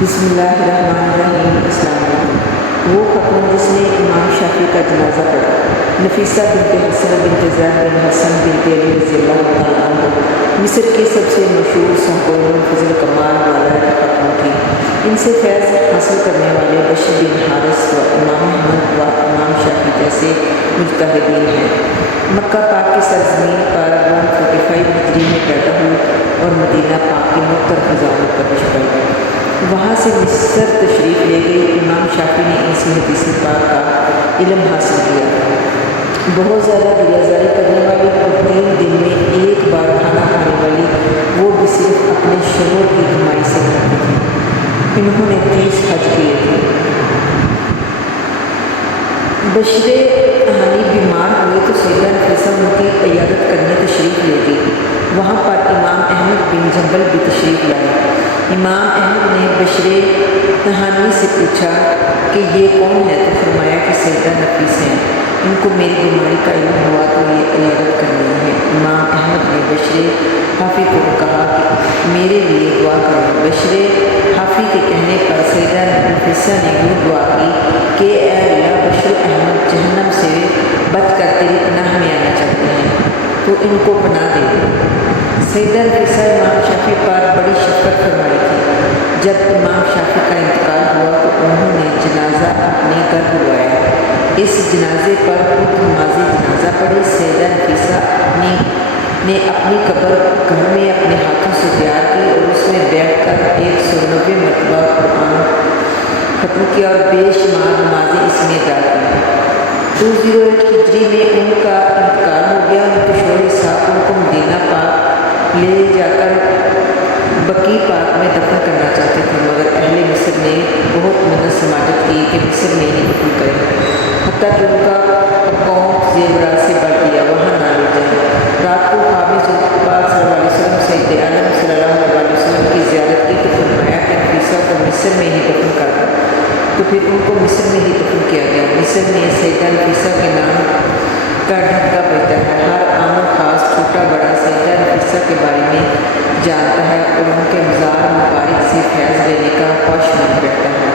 بسم اللہ الرحمن الرحیم۔ السلام علیکم۔ وہ خاتون جس نے امام شافعی کا جنازہ پڑھا نفیسہ بنت حسن بنت زید بن حسن بنت علی رضی اللہ تعالیٰ عنہ مصر کی سب سے مشہور صحابہ فضل کمال والا خاتون تھی۔ ان سے فیض حاصل کرنے والے بشر بن حارث و امام احمد و امام شافعی جیسے مجتہدین ہیں۔ مکہ پاک کی سرزمین پر 145 ہجری میں پیدا ہوئی اور مدینہ پاک کے مختلف خزانوں پر چھپائی۔ وہاں سے مصر تشریف لے گئی۔ امام شافعی نے ان سے حدیث پاک کا علم حاصل کیا۔ بہت زیادہ ریاضاری کرنے والی اور 3 دن میں ایک بار کھانا کھانے والی، وہ بھی صرف اپنے شوہر کی کمائی سے کھاتی تھی۔ انہوں نے 30 حج کیے تھے۔ بشر ہانی بیمار ہوئے تو سیدہ نفیسہ ان کی عیادت کرنے تشریف لے گئی۔ وہاں پر امام احمد بن جنبل بھی تشریف لائے۔ امام احمد نے بشر ہانی سے پوچھا کہ یہ کون ہے، تو فرمایا کہ سیدہ نفیس ہیں، ان کو میری بیماری کا علم ہوا تو یہ عیادت کرنی ہے۔ امام احمد نے بشر حافی کو کہا کہ میرے لیے دعا کرو۔ بشر حافی کے کہنے پر سیدہ نفیسہ نے یوں دعا کی کہ اے اللہ، بشر احمد جہنم سے بچ کر تیری پناہ میں آنا چاہتے ہیں تو ان کو پناہ دے دے۔ سیدہ نفیسہ امام شافعی پر بڑی شفقت فرمائی تھی۔ جب امام شافعی کا انتقال ہوا تو انہوں نے جنازہ اپنے گھر بلوایا۔ اس جنازے پر خود نماز جنازہ پڑھی۔ سیدہ نفیسہ نے اپنی قبر گھر میں اپنے ہاتھوں سے تیار کی اور اس میں بیٹھ کر 190 مرتبہ قرآن ختم کیا اور بے شمار نمازیں اس میں ادا کی۔ 208 ہجری میں ان کا انتقال ہو گیا۔ ان کے شوہر اسحاق ان کو مدینہ پاک لے جا کر بقیع پاک میں دفن کرنا چاہتے تھے، مگر اہل مصر نے بہت منت سماجت کی کہ مصر میں ہی دفن کریں، حتیٰ کہ ان کا قوم زیورات سے بڑھ دیا، وہاں نہ لے جائیں۔ رات کو خواب میں حضور پاک صلی اللہ علیہ وسلم سید عالم صلی اللہ علیہ وسلم کی زیارت کی تو فرمایا کہ نفیسہ کو مصر میں ہی دفن کر دو، تو پھر ان کو مصر میں ہی دفن کیا گیا۔ مصر میں سیدہ نفیسہ کے نام کا ڈھنگا بجتا ہے۔ ہر عام و خاص، چھوٹا بڑا سیدہ نفیسہ کے بارے میں جانتا ہے اور ان کے مزار مبارک سے فیض لینے کا خواہشمند بیٹھتا ہے۔